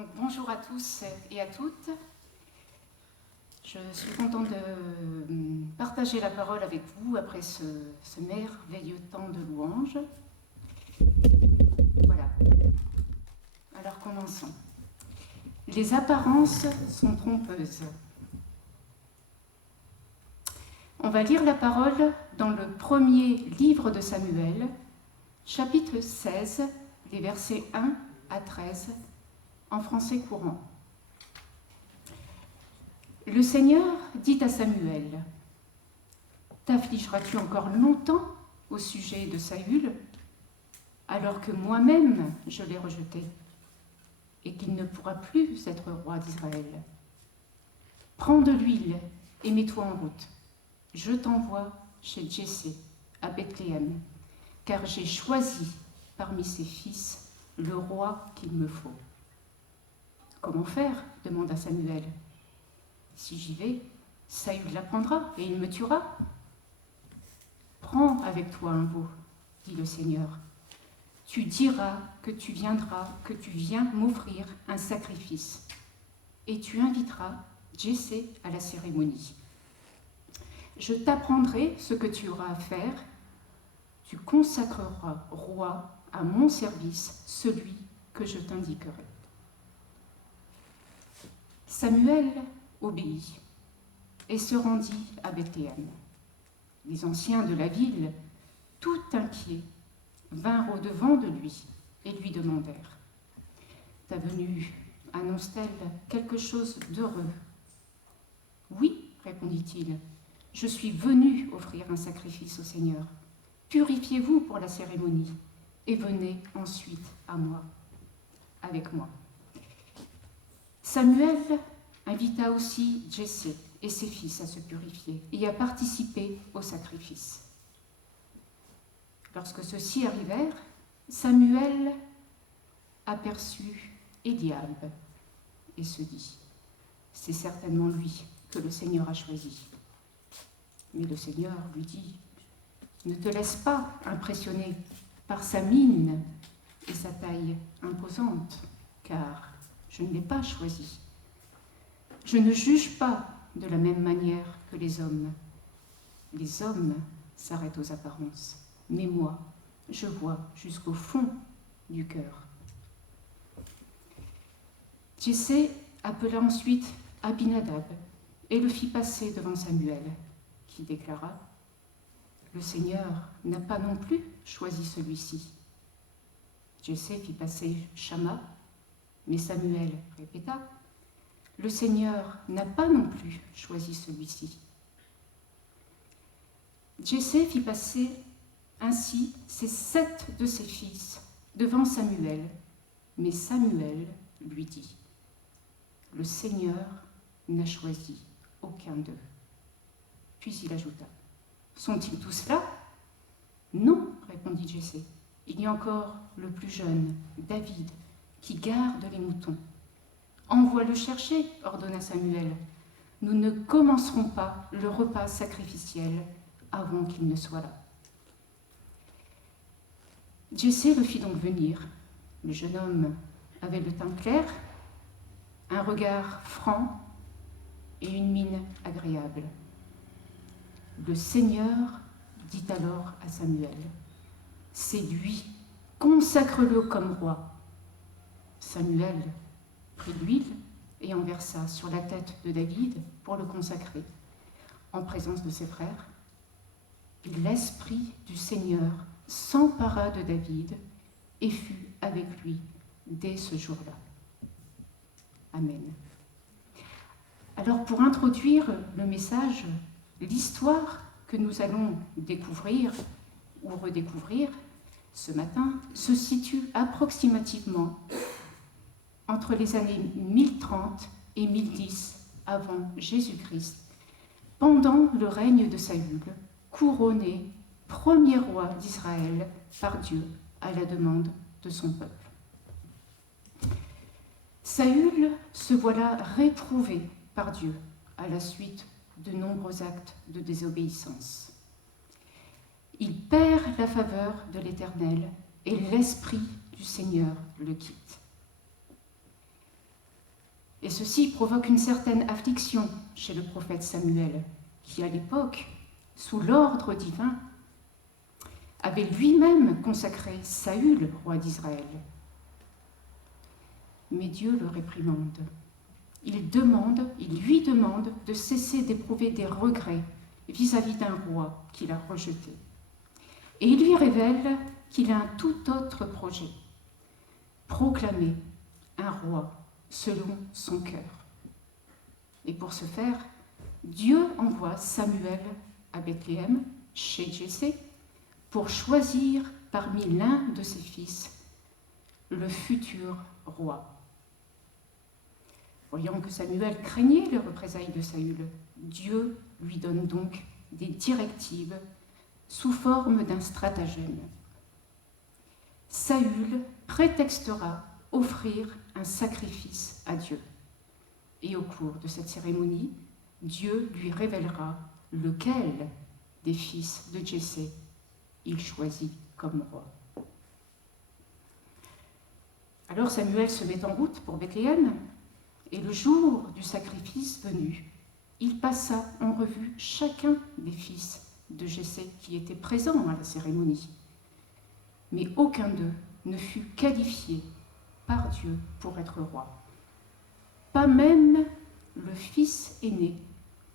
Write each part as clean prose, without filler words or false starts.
Donc bonjour à tous et à toutes. Je suis contente de partager la parole avec vous après ce merveilleux temps de louange. Voilà. Alors commençons. Les apparences sont trompeuses. On va lire la parole dans le premier livre de Samuel, chapitre 16, les versets 1 à 13, en français courant. Le Seigneur dit à Samuel, « T'affligeras-tu encore longtemps au sujet de Saül, alors que moi-même je l'ai rejeté, et qu'il ne pourra plus être roi d'Israël? Prends de l'huile et mets-toi en route. Je t'envoie chez Jessé, à Bethléem, car j'ai choisi parmi ses fils le roi qu'il me faut. » Comment faire ? Demanda Samuel. Si j'y vais, Saül l'apprendra et il me tuera. Prends avec toi un veau, dit le Seigneur. Tu diras que tu viens m'offrir un sacrifice, et tu inviteras Jessé à la cérémonie. Je t'apprendrai ce que tu auras à faire. Tu consacreras roi à mon service celui que je t'indiquerai. Samuel obéit et se rendit à Bethléem. Les anciens de la ville, tout inquiets, vinrent au-devant de lui et lui demandèrent : « Ta venue annonce-t-elle quelque chose d'heureux ? » ? « Oui, répondit-il, je suis venu offrir un sacrifice au Seigneur. Purifiez-vous pour la cérémonie et venez ensuite à moi, avec moi. » Samuel invita aussi Jessé et ses fils à se purifier et à participer au sacrifice. Lorsque ceux-ci arrivèrent, Samuel aperçut Eliab et se dit : « C'est certainement lui que le Seigneur a choisi. » Mais le Seigneur lui dit : « Ne te laisse pas impressionner par sa mine et sa taille imposante, car je ne l'ai pas choisi. Je ne juge pas de la même manière que les hommes. Les hommes s'arrêtent aux apparences, mais moi, je vois jusqu'au fond du cœur. » Jessé appela ensuite Abinadab et le fit passer devant Samuel, qui déclara : « Le Seigneur n'a pas non plus choisi celui-ci. » Jessé fit passer Shama, mais Samuel répéta : « Le Seigneur n'a pas non plus choisi celui-ci. » Jessé fit passer ainsi 7 de ses fils devant Samuel, mais Samuel lui dit : « Le Seigneur n'a choisi aucun d'eux. » Puis il ajouta : « Sont-ils tous là ? » ?»« Non, répondit Jessé. Il y a encore le plus jeune, David, qui garde les moutons. » « Envoie-le chercher, ordonna Samuel. Nous ne commencerons pas le repas sacrificiel avant qu'il ne soit là. » Jessé le fit donc venir. Le jeune homme avait le teint clair, un regard franc et une mine agréable. Le Seigneur dit alors à Samuel : « C'est lui, consacre-le comme roi. » Samuel prit l'huile et en versa sur la tête de David pour le consacrer, en présence de ses frères. Et l'Esprit du Seigneur s'empara de David et fut avec lui dès ce jour-là. Amen. Alors, pour introduire le message, l'histoire que nous allons découvrir ou redécouvrir ce matin se situe approximativement entre les années 1030 et 1010 avant Jésus-Christ, pendant le règne de Saül, couronné premier roi d'Israël par Dieu à la demande de son peuple. Saül se voilà réprouvé par Dieu à la suite de nombreux actes de désobéissance. Il perd la faveur de l'Éternel et l'Esprit du Seigneur le quitte. Et ceci provoque une certaine affliction chez le prophète Samuel, qui à l'époque, sous l'ordre divin, avait lui-même consacré Saül, roi d'Israël. Mais Dieu le réprimande. Il lui demande de cesser d'éprouver des regrets vis-à-vis d'un roi qu'il a rejeté. Et il lui révèle qu'il a un tout autre projet, proclamer un roi selon son cœur. Et pour ce faire, Dieu envoie Samuel à Bethléem, chez Jessé, pour choisir parmi l'un de ses fils le futur roi. Voyant que Samuel craignait les représailles de Saül, Dieu lui donne donc des directives sous forme d'un stratagème. Saül prétextera offrir un sacrifice à Dieu. Et au cours de cette cérémonie, Dieu lui révélera lequel des fils de Jessé il choisit comme roi. Alors Samuel se met en route pour Bethléem, et le jour du sacrifice venu, il passa en revue chacun des fils de Jessé qui étaient présents à la cérémonie. Mais aucun d'eux ne fut qualifié par Dieu pour être roi. Pas même le fils aîné,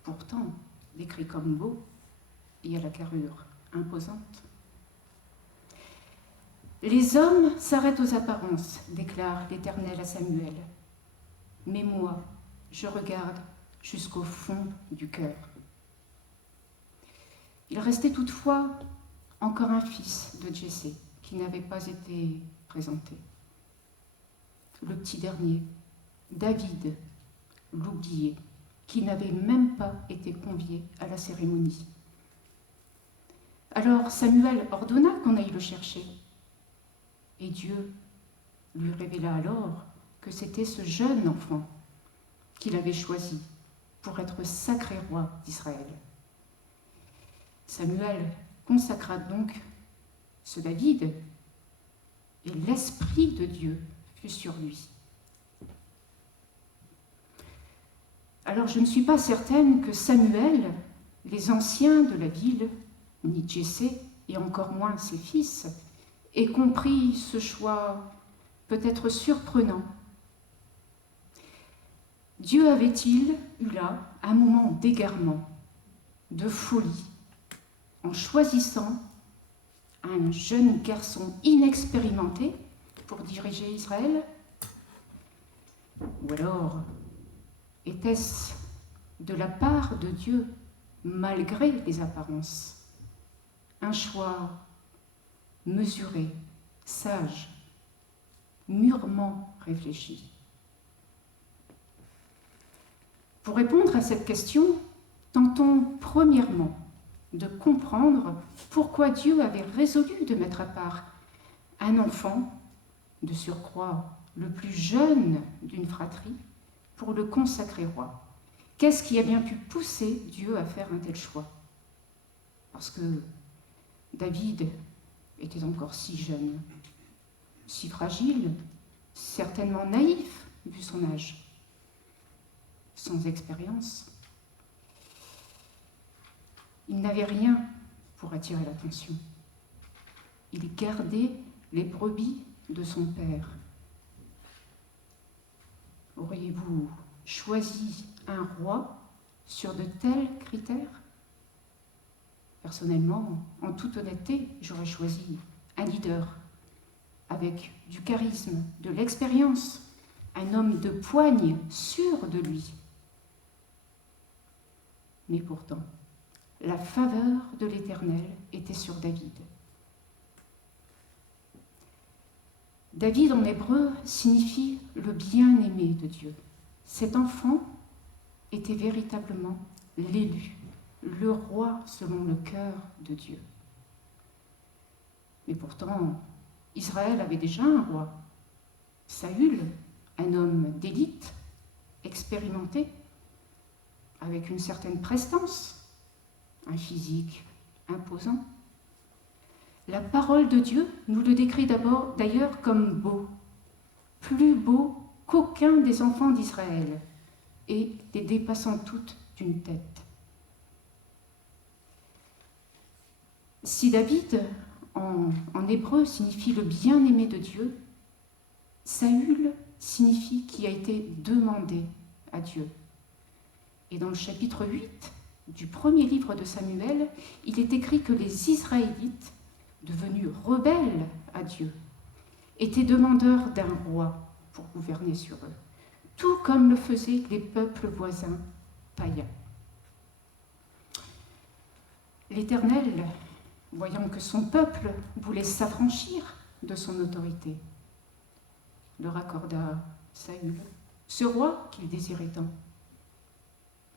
pourtant décrit comme beau et à la carrure imposante. Les hommes s'arrêtent aux apparences, déclare l'Éternel à Samuel. Mais moi, je regarde jusqu'au fond du cœur. Il restait toutefois encore un fils de Jessé qui n'avait pas été présenté. Le petit dernier, David, l'oublié, qui n'avait même pas été convié à la cérémonie. Alors Samuel ordonna qu'on aille le chercher. Et Dieu lui révéla alors que c'était ce jeune enfant qu'il avait choisi pour être sacré roi d'Israël. Samuel consacra donc ce David, et l'Esprit de Dieu fut sur lui. Alors je ne suis pas certaine que Samuel, les anciens de la ville, ni Jessé, et encore moins ses fils, aient compris ce choix peut-être surprenant. Dieu avait-il eu là un moment d'égarement, de folie, en choisissant un jeune garçon inexpérimenté pour diriger Israël? Ou alors, était-ce de la part de Dieu, malgré les apparences, un choix mesuré, sage, mûrement réfléchi? Pour répondre à cette question, tentons premièrement de comprendre pourquoi Dieu avait résolu de mettre à part un enfant, de surcroît le plus jeune d'une fratrie, pour le consacrer roi. Qu'est-ce qui a bien pu pousser Dieu à faire un tel choix? Parce que David était encore si jeune, si fragile, certainement naïf vu son âge, sans expérience. Il n'avait rien pour attirer l'attention. Il gardait les brebis de son père. Auriez-vous choisi un roi sur de tels critères? Personnellement, en toute honnêteté, j'aurais choisi un leader avec du charisme, de l'expérience, un homme de poigne sûr de lui. Mais pourtant, la faveur de l'Éternel était sur David. David en hébreu signifie le bien-aimé de Dieu. Cet enfant était véritablement l'élu, le roi selon le cœur de Dieu. Mais pourtant, Israël avait déjà un roi, Saül, un homme d'élite, expérimenté, avec une certaine prestance, un physique imposant. La parole de Dieu nous le décrit d'ailleurs comme beau, plus beau qu'aucun des enfants d'Israël, et les dépassant toutes d'une tête. Si David, en hébreu, signifie le bien-aimé de Dieu, Saül signifie qui a été demandé à Dieu. Et dans le chapitre 8 du premier livre de Samuel, il est écrit que les Israélites, devenus rebelles à Dieu, étaient demandeurs d'un roi pour gouverner sur eux, tout comme le faisaient les peuples voisins païens. L'Éternel, voyant que son peuple voulait s'affranchir de son autorité, leur accorda Saül, ce roi qu'il désirait tant.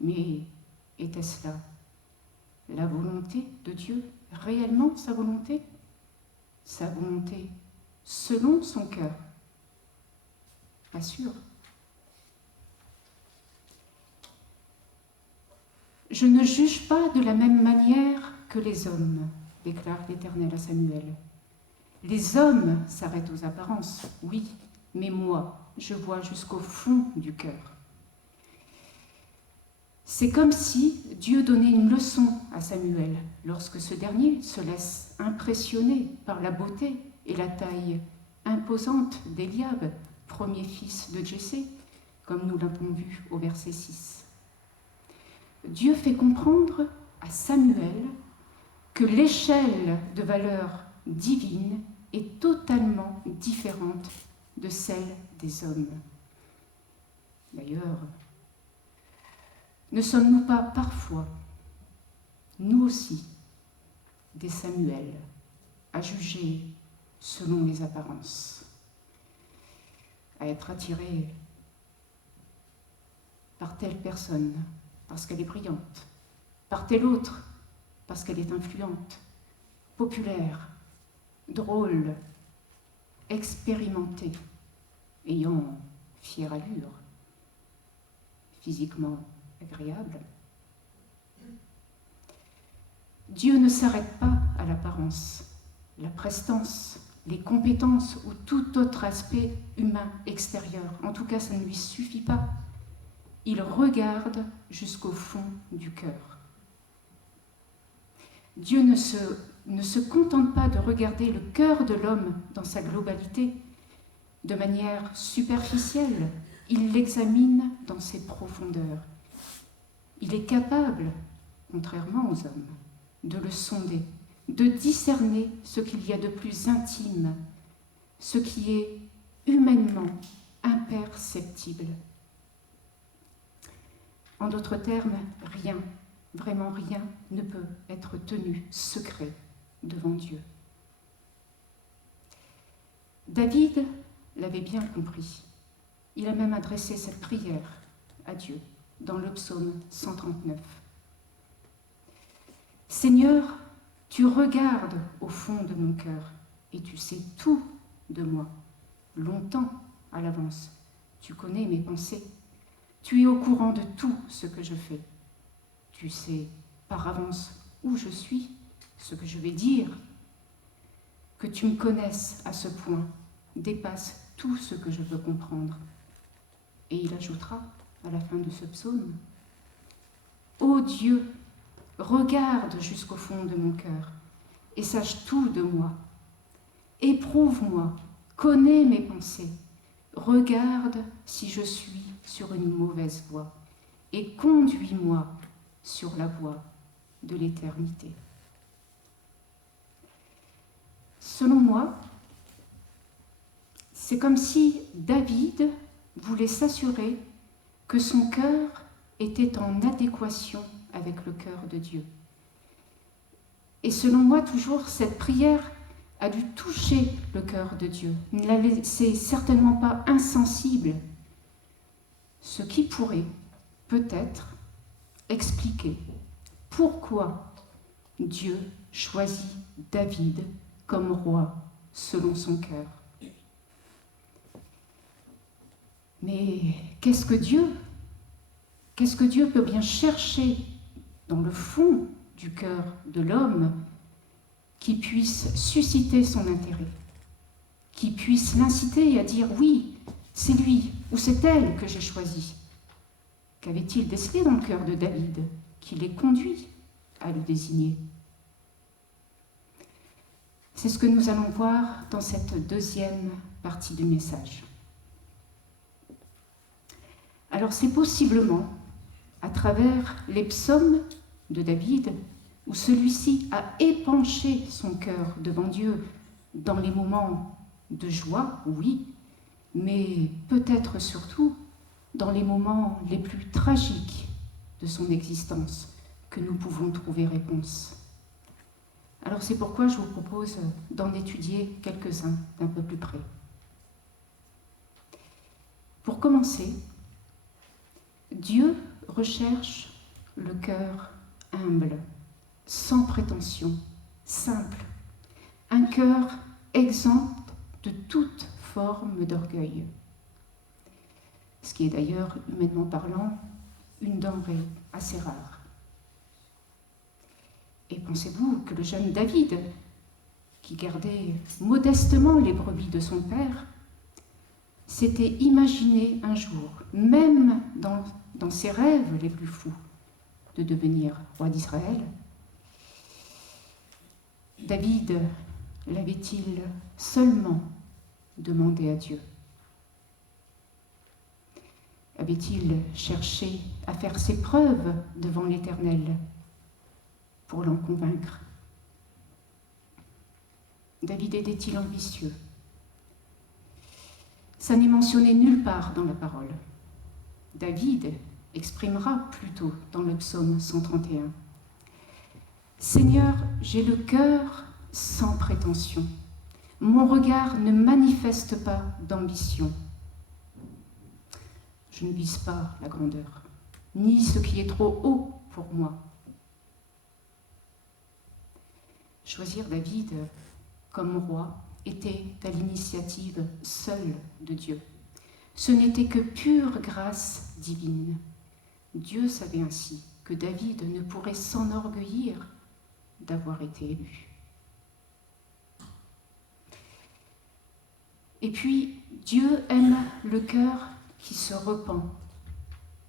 Mais était-ce là la volonté de Dieu, réellement sa volonté selon son cœur? Pas sûr. Je ne juge pas de la même manière que les hommes, déclare l'Éternel à Samuel. Les hommes s'arrêtent aux apparences, oui, mais moi, je vois jusqu'au fond du cœur. C'est comme si Dieu donnait une leçon à Samuel lorsque ce dernier se laisse impressionner par la beauté et la taille imposante d'Éliab, premier fils de Jessé, comme nous l'avons vu au verset 6. Dieu fait comprendre à Samuel que l'échelle de valeur divine est totalement différente de celle des hommes. D'ailleurs, ne sommes-nous pas parfois, nous aussi, des Samuel, à juger selon les apparences, à être attirés par telle personne parce qu'elle est brillante, par telle autre parce qu'elle est influente, populaire, drôle, expérimentée, ayant fière allure, physiquement agréable. Dieu ne s'arrête pas à l'apparence, la prestance, les compétences ou tout autre aspect humain extérieur. En tout cas, ça ne lui suffit pas. Il regarde jusqu'au fond du cœur. Dieu ne se contente pas de regarder le cœur de l'homme dans sa globalité, de manière superficielle. Il l'examine dans ses profondeurs. Il est capable, contrairement aux hommes, de le sonder, de discerner ce qu'il y a de plus intime, ce qui est humainement imperceptible. En d'autres termes, rien, vraiment rien, ne peut être tenu secret devant Dieu. David l'avait bien compris. Il a même adressé cette prière à Dieu dans le psaume 139. Seigneur, tu regardes au fond de mon cœur et tu sais tout de moi. Longtemps à l'avance, tu connais mes pensées. Tu es au courant de tout ce que je fais. Tu sais par avance où je suis, ce que je vais dire. Que tu me connaisses à ce point dépasse tout ce que je peux comprendre. Et il ajoutera à la fin de ce psaume, ô Dieu, regarde jusqu'au fond de mon cœur et sache tout de moi. Éprouve-moi, connais mes pensées, regarde si je suis sur une mauvaise voie et conduis-moi sur la voie de l'éternité. Selon moi, c'est comme si David voulait s'assurer que son cœur était en adéquation avec le cœur de Dieu. Et selon moi, toujours, cette prière a dû toucher le cœur de Dieu. Ne l'a laissé certainement pas insensible, ce qui pourrait peut-être expliquer pourquoi Dieu choisit David comme roi selon son cœur. Mais qu'est-ce que Dieu peut bien chercher dans le fond du cœur de l'homme qui puisse susciter son intérêt, qui puisse l'inciter à dire oui, C'est lui ou c'est elle que j'ai choisi. Qu'avait-il décelé dans le cœur de David qui l'ait conduit à le désigner? C'est ce que nous allons voir dans cette deuxième partie du message. Alors c'est possiblement à travers les psaumes de David où celui-ci a épanché son cœur devant Dieu dans les moments de joie, oui, mais peut-être surtout dans les moments les plus tragiques de son existence que nous pouvons trouver réponse. Alors c'est pourquoi je vous propose d'en étudier quelques-uns d'un peu plus près. Pour commencer, Dieu recherche le cœur humble, sans prétention, simple, un cœur exempt de toute forme d'orgueil, ce qui est d'ailleurs, humainement parlant, une denrée assez rare. Et pensez-vous que le jeune David, qui gardait modestement les brebis de son père, s'était imaginé un jour, même dans ses rêves les plus fous, de devenir roi d'Israël? David l'avait-il seulement demandé à Dieu? Avait-il cherché à faire ses preuves devant l'Éternel pour l'en convaincre? David était-il ambitieux? Ça n'est mentionné nulle part dans la parole. David exprimera plutôt dans le psaume 131. Seigneur, j'ai le cœur sans prétention. Mon regard ne manifeste pas d'ambition. Je ne vise pas la grandeur, ni ce qui est trop haut pour moi. Choisir David comme roi était à l'initiative seule de Dieu. Ce n'était que pure grâce divine. Dieu savait ainsi que David ne pourrait s'enorgueillir d'avoir été élu. Et puis, Dieu aime le cœur qui se repent,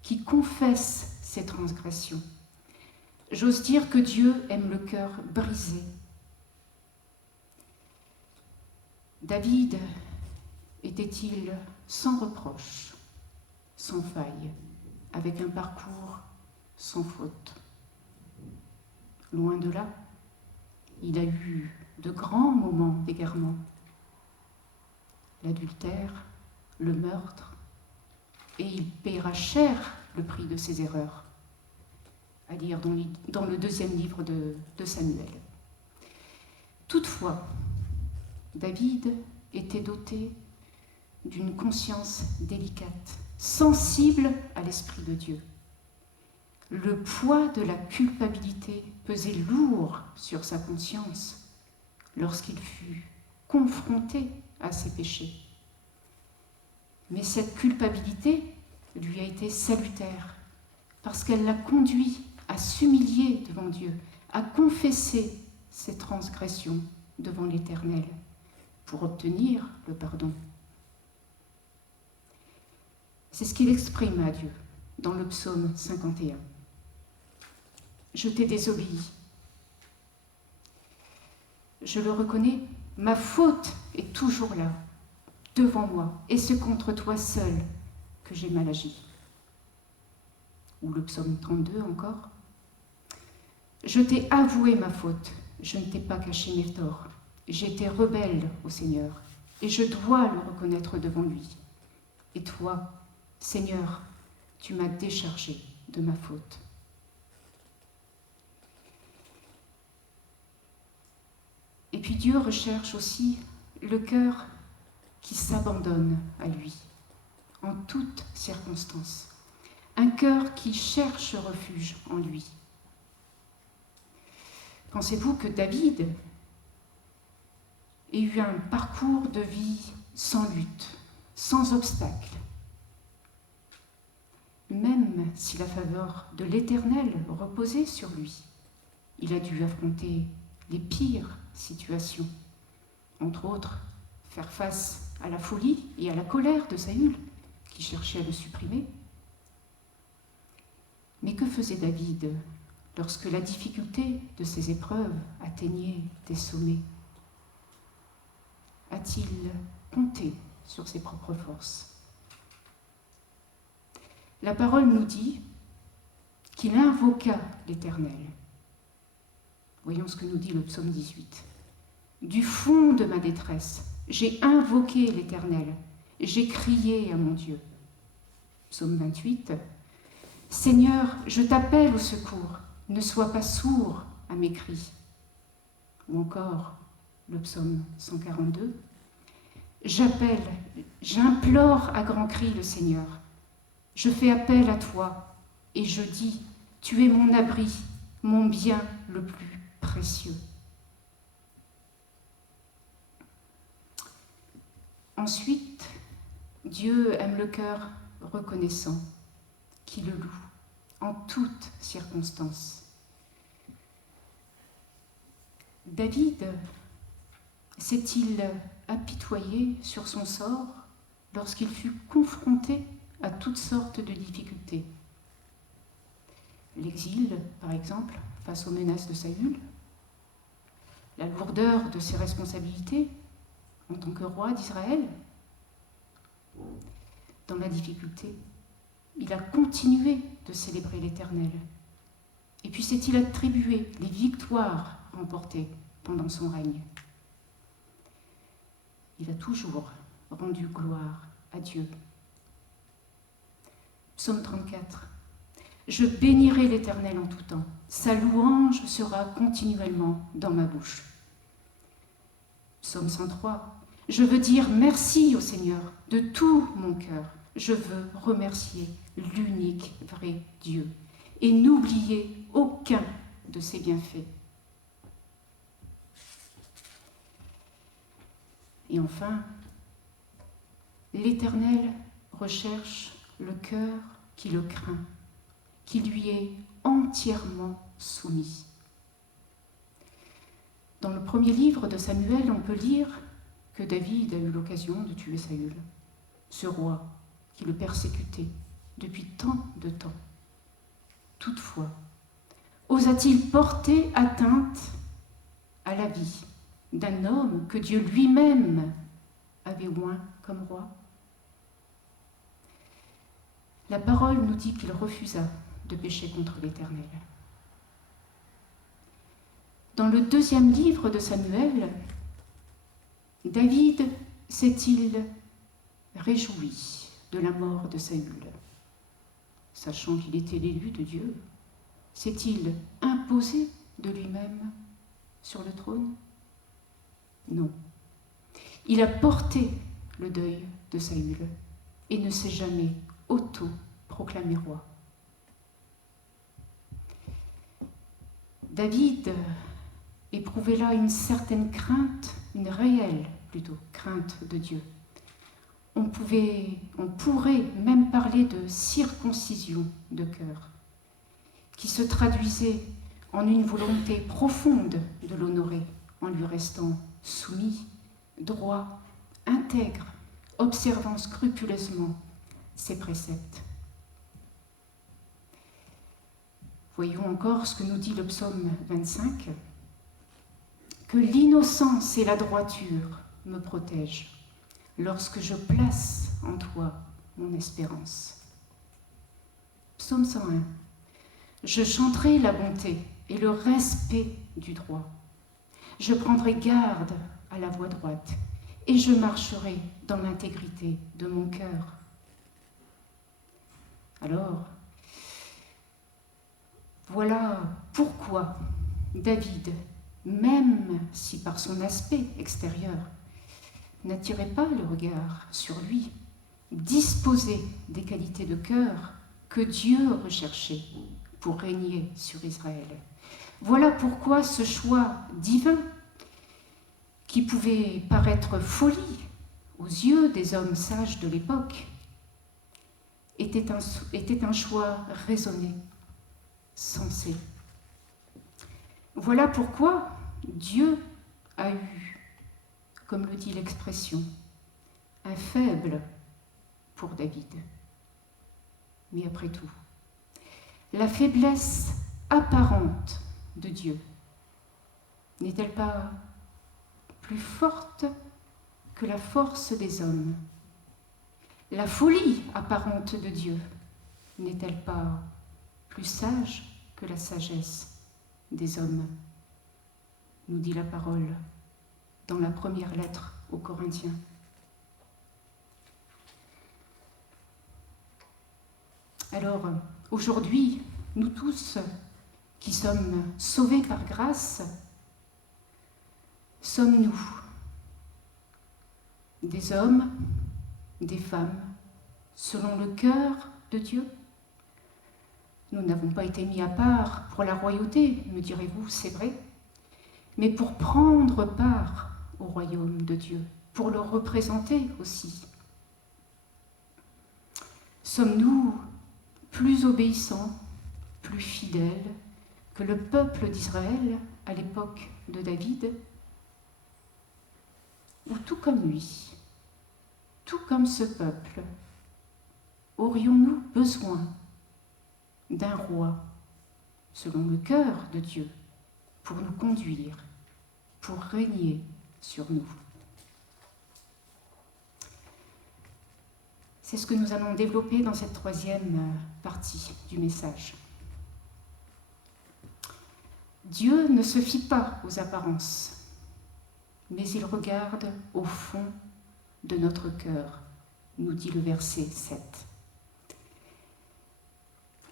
qui confesse ses transgressions. J'ose dire que Dieu aime le cœur brisé. David était-il sans reproche, sans faille, avec un parcours sans faute? Loin de là, il a eu de grands moments d'égarement. L'adultère, le meurtre, et il paiera cher le prix de ses erreurs, à lire dans le deuxième livre de Samuel. Toutefois, David était doté d'une conscience délicate, sensible à l'Esprit de Dieu. Le poids de la culpabilité pesait lourd sur sa conscience lorsqu'il fut confronté à ses péchés. Mais cette culpabilité lui a été salutaire parce qu'elle l'a conduit à s'humilier devant Dieu, à confesser ses transgressions devant l'Éternel pour obtenir le pardon. C'est ce qu'il exprime à Dieu dans le psaume 51. Je t'ai désobéi. Je le reconnais, ma faute est toujours là, devant moi, et c'est contre toi seul que j'ai mal agi. Ou le psaume 32 encore. Je t'ai avoué ma faute, je ne t'ai pas caché mes torts. J'étais rebelle au Seigneur, et je dois le reconnaître devant lui. Et toi, Seigneur, tu m'as déchargé de ma faute. Et puis Dieu recherche aussi le cœur qui s'abandonne à lui, en toutes circonstances. Un cœur qui cherche refuge en lui. Pensez-vous que David ait eu un parcours de vie sans lutte, sans obstacle? Même si la faveur de l'Éternel reposait sur lui, il a dû affronter les pires situations, entre autres faire face à la folie et à la colère de Saül, qui cherchait à le supprimer. Mais que faisait David lorsque la difficulté de ses épreuves atteignait des sommets? A-t-il compté sur ses propres forces? La parole nous dit qu'il invoqua l'Éternel. Voyons ce que nous dit le psaume 18. Du fond de ma détresse, j'ai invoqué l'Éternel, j'ai crié à mon Dieu. Psaume 28. Seigneur, je t'appelle au secours, ne sois pas sourd à mes cris. Ou encore le psaume 142. J'appelle, j'implore à grands cris le Seigneur. Je fais appel à toi et je dis, tu es mon abri, mon bien le plus précieux. Ensuite, Dieu aime le cœur reconnaissant, qui le loue en toutes circonstances. David s'est-il apitoyé sur son sort lorsqu'il fut confronté à toutes sortes de difficultés? L'exil, par exemple, face aux menaces de Saül, la lourdeur de ses responsabilités en tant que roi d'Israël. Dans la difficulté, il a continué de célébrer l'Éternel. Et puis s'est-il attribué les victoires remportées pendant son règne. Il a toujours rendu gloire à Dieu. Psaume 34. Je bénirai l'Éternel en tout temps. Sa louange sera continuellement dans ma bouche. Psaume 103. Je veux dire merci au Seigneur de tout mon cœur. Je veux remercier l'unique vrai Dieu et n'oublier aucun de ses bienfaits. Et enfin, l'Éternel recherche le cœur qui le craint, qui lui est entièrement soumis. Dans le premier livre de Samuel, on peut lire que David a eu l'occasion de tuer Saül, ce roi qui le persécutait depuis tant de temps. Toutefois, osa-t-il porter atteinte à la vie d'un homme que Dieu lui-même avait oint comme roi? La parole nous dit qu'il refusa de pécher contre l'Éternel. Dans le deuxième livre de Samuel, David s'est-il réjoui de la mort de Saül? Sachant qu'il était l'élu de Dieu, s'est-il imposé de lui-même sur le trône? Non. Il a porté le deuil de Saül et ne s'est jamais auto-proclamé roi. David éprouvait là une certaine crainte, une réelle plutôt crainte de Dieu. On pourrait même parler de circoncision de cœur, qui se traduisait en une volonté profonde de l'honorer, en lui restant soumis, droit, intègre, observant scrupuleusement ses préceptes. Voyons encore ce que nous dit le psaume 25, que l'innocence et la droiture me protègent lorsque je place en toi mon espérance. Psaume 101. Je chanterai la bonté et le respect du droit. Je prendrai garde à la voie droite et je marcherai dans l'intégrité de mon cœur. Alors, voilà pourquoi David, même si par son aspect extérieur, n'attirait pas le regard sur lui, disposait des qualités de cœur que Dieu recherchait pour régner sur Israël. Voilà pourquoi ce choix divin, qui pouvait paraître folie aux yeux des hommes sages de l'époque, était un choix raisonné, sensé. Voilà pourquoi Dieu a eu, comme le dit l'expression, un faible pour David. Mais après tout, la faiblesse apparente de Dieu n'est-elle pas plus forte que la force des hommes? La folie apparente de Dieu n'est-elle pas plus sage que la sagesse des hommes? Nous dit la parole dans la première lettre aux Corinthiens. Alors, aujourd'hui, nous tous qui sommes sauvés par grâce, sommes-nous des hommes, des femmes, selon le cœur de Dieu? Nous n'avons pas été mis à part pour la royauté, me direz-vous, c'est vrai, mais pour prendre part au royaume de Dieu, pour le représenter aussi. Sommes-nous plus obéissants, plus fidèles que le peuple d'Israël à l'époque de David? Ou tout comme lui, tout comme ce peuple, aurions-nous besoin d'un roi selon le cœur de Dieu pour nous conduire, pour régner sur nous? C'est ce que nous allons développer dans cette troisième partie du message. Dieu ne se fie pas aux apparences, mais il regarde au fond de notre cœur, nous dit le verset 7.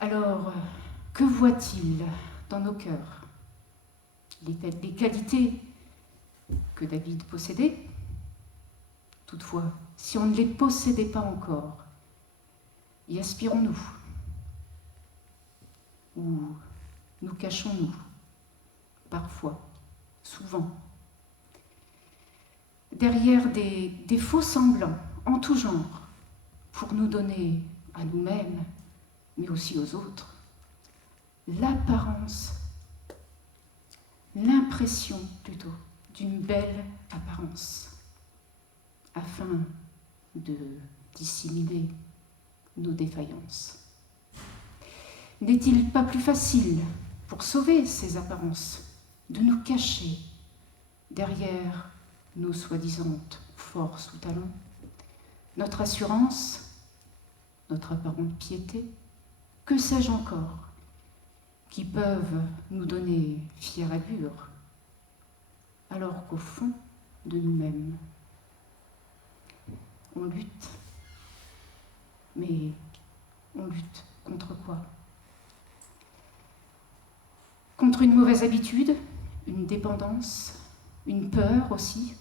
Alors, que voit-il dans nos cœurs? Les qualités que David possédait? Toutefois, si on ne les possédait pas encore, y aspirons-nous? Ou nous cachons-nous? Parfois, souvent, derrière des faux semblants en tout genre, pour nous donner à nous-mêmes, mais aussi aux autres, l'apparence, l'impression plutôt, d'une belle apparence, afin de dissimuler nos défaillances. N'est-il pas plus facile, pour sauver ces apparences, de nous cacher derrière nos soi-disant forces ou talents, notre assurance, notre apparente piété, que sais-je encore, qui peuvent nous donner fière allure, alors qu'au fond de nous-mêmes, on lutte. Mais on lutte contre quoi? Contre une mauvaise habitude, une dépendance, une peur aussi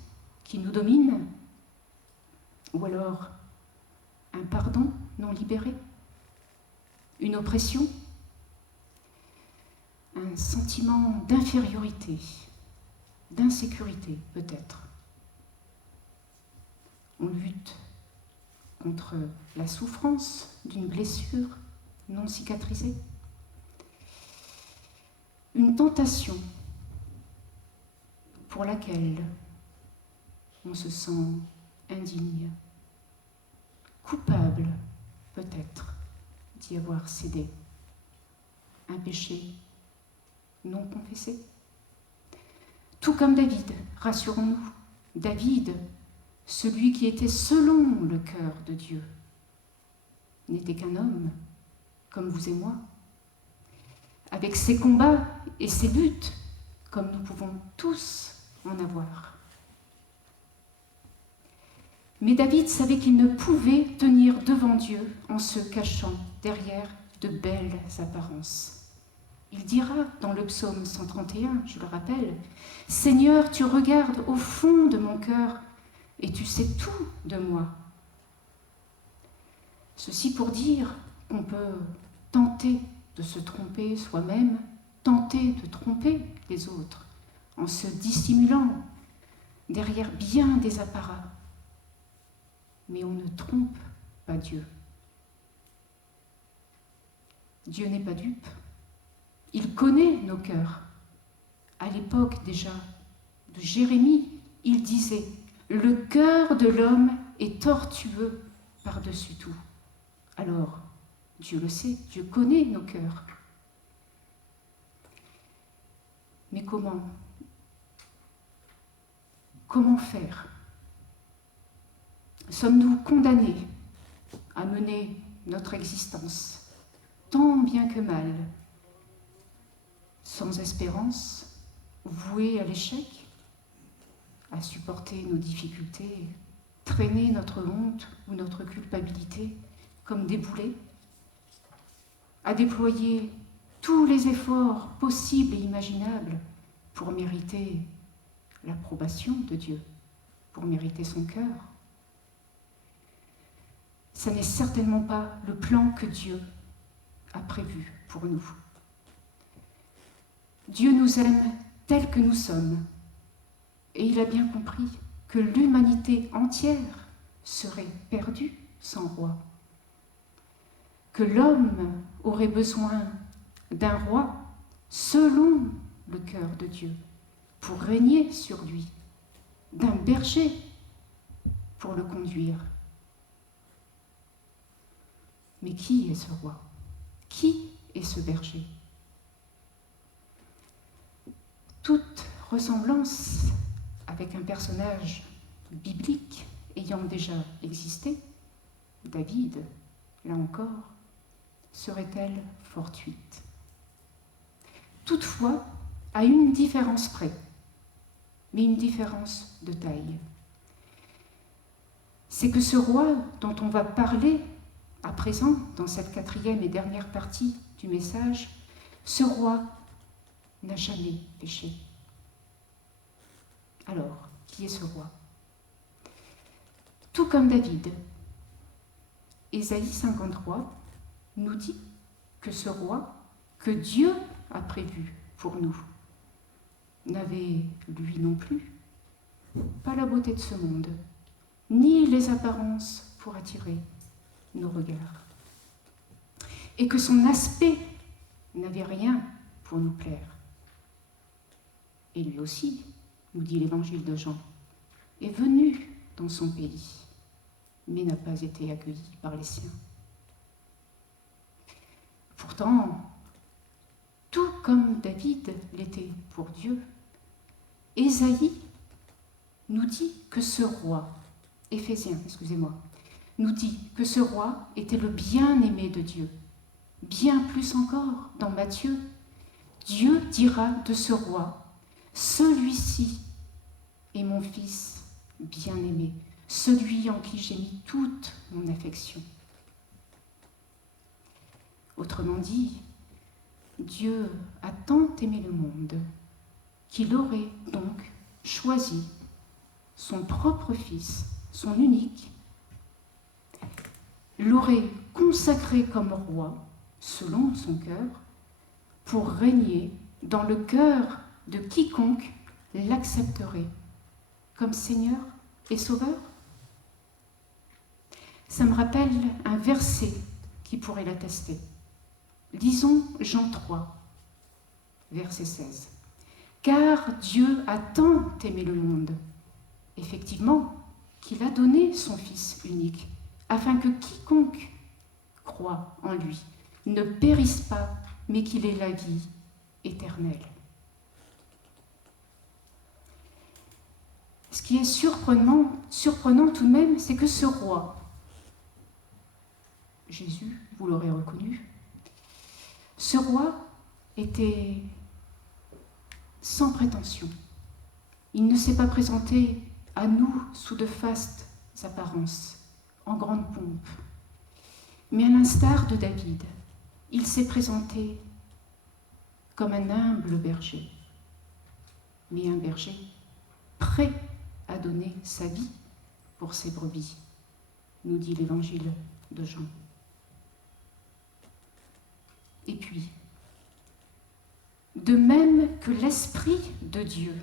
qui nous domine, ou alors un pardon non libéré, une oppression, un sentiment d'infériorité, d'insécurité peut-être. On lutte contre la souffrance d'une blessure non cicatrisée, une tentation pour laquelle on se sent indigne, coupable peut-être d'y avoir cédé, un péché non confessé. Tout comme David, rassurons-nous, David, celui qui était selon le cœur de Dieu, n'était qu'un homme, comme vous et moi, avec ses combats et ses luttes, comme nous pouvons tous en avoir. Mais David savait qu'il ne pouvait tenir devant Dieu en se cachant derrière de belles apparences. Il dira dans le psaume 131, je le rappelle, « Seigneur, tu regardes au fond de mon cœur et tu sais tout de moi. » Ceci pour dire qu'on peut tenter de se tromper soi-même, tenter de tromper les autres, en se dissimulant derrière bien des apparats. Mais on ne trompe pas Dieu. Dieu n'est pas dupe. Il connaît nos cœurs. À l'époque déjà de Jérémie, il disait « Le cœur de l'homme et tortueux par-dessus tout. Alors, Dieu le sait, Dieu connaît nos cœurs. Mais comment faire? Sommes-nous condamnés à mener notre existence, tant bien que mal, sans espérance, voués à l'échec, à supporter nos difficultés, traîner notre honte ou notre culpabilité comme des boulets, à déployer tous les efforts possibles et imaginables pour mériter l'approbation de Dieu, pour mériter son cœur? Ce n'est certainement pas le plan que Dieu a prévu pour nous. Dieu nous aime tels que nous sommes, et il a bien compris que l'humanité entière serait perdue sans roi, que l'homme aurait besoin d'un roi selon le cœur de Dieu pour régner sur lui, d'un berger pour le conduire. Mais qui est ce roi? Qui est ce berger? Toute ressemblance avec un personnage biblique ayant déjà existé, David, là encore, serait-elle fortuite? Toutefois, à une différence près, mais une différence de taille. C'est que ce roi dont on va parler à présent, dans cette 4e et dernière partie du message, ce roi n'a jamais péché. Alors, qui est ce roi? Tout comme David, Ésaïe 53 nous dit que ce roi que Dieu a prévu pour nous n'avait, lui non plus, pas la beauté de ce monde, ni les apparences pour attirer nos regards, et que son aspect n'avait rien pour nous plaire. Et lui aussi, nous dit l'évangile de Jean, est venu dans son pays, mais n'a pas été accueilli par les siens. Pourtant, tout comme David l'était pour Dieu, Ésaïe nous dit que ce roi, Éphésiens, nous dit que ce roi était le bien-aimé de Dieu. Bien plus encore, dans Matthieu, Dieu dira de ce roi, « Celui-ci est mon fils bien-aimé, celui en qui j'ai mis toute mon affection. » Autrement dit, Dieu a tant aimé le monde qu'il aurait donc choisi son propre fils, son unique, l'aurait consacré comme roi, selon son cœur, pour régner dans le cœur de quiconque l'accepterait comme Seigneur et Sauveur. Ça me rappelle un verset qui pourrait l'attester. Lisons Jean 3, verset 16. « Car Dieu a tant aimé le monde, effectivement, qu'il a donné son Fils unique, afin que quiconque croit en lui ne périsse pas, mais qu'il ait la vie éternelle. » Ce qui est surprenant tout de même, c'est que ce roi, Jésus, vous l'aurez reconnu, ce roi était sans prétention. Il ne s'est pas présenté à nous sous de fastes apparences, en grande pompe. Mais à l'instar de David, il s'est présenté comme un humble berger, mais un berger prêt à donner sa vie pour ses brebis, nous dit l'évangile de Jean. Et puis, de même que l'Esprit de Dieu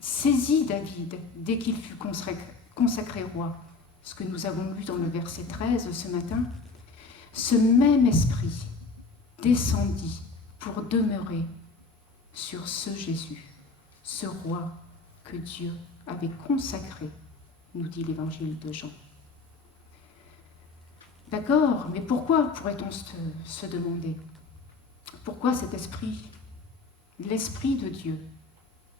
saisit David dès qu'il fut consacré roi, ce que nous avons lu dans le verset 13 ce matin, ce même Esprit descendit pour demeurer sur ce Jésus, ce roi que Dieu avait consacré nous dit l'évangile de Jean. D'accord, mais pourquoi pourrait-on se demander? Pourquoi cet esprit, l'Esprit de Dieu,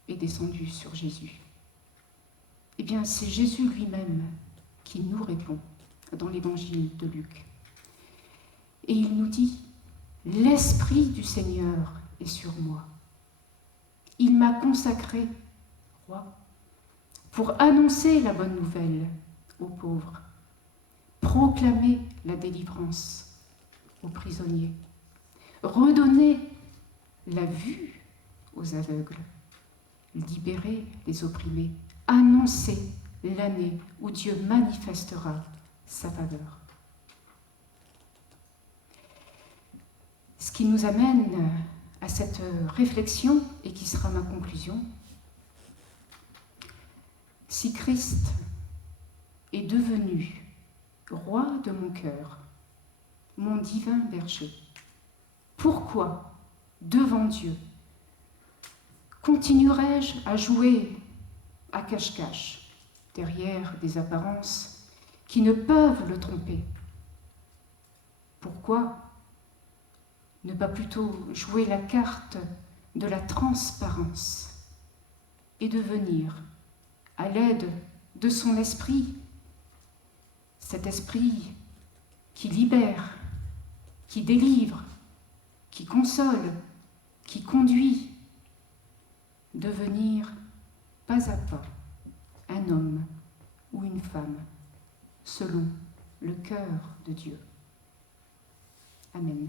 est descendu sur Jésus? Eh bien, c'est Jésus lui-même qui nous répond dans l'évangile de Luc. Et il nous dit, « L'Esprit du Seigneur est sur moi. Il m'a consacré, roi, pour annoncer la bonne nouvelle aux pauvres, proclamer la délivrance aux prisonniers, redonner la vue aux aveugles, libérer les opprimés, annoncer l'année où Dieu manifestera sa faveur. » Ce qui nous amène à cette réflexion, et qui sera ma conclusion, si Christ est devenu roi de mon cœur, mon divin berger, pourquoi, devant Dieu, continuerai-je à jouer à cache-cache, derrière des apparences qui ne peuvent le tromper? Pourquoi ne pas plutôt jouer la carte de la transparence et devenir, à l'aide de son esprit, cet esprit qui libère, qui délivre, qui console, qui conduit, devenir pas à pas un homme ou une femme selon le cœur de Dieu. Amen.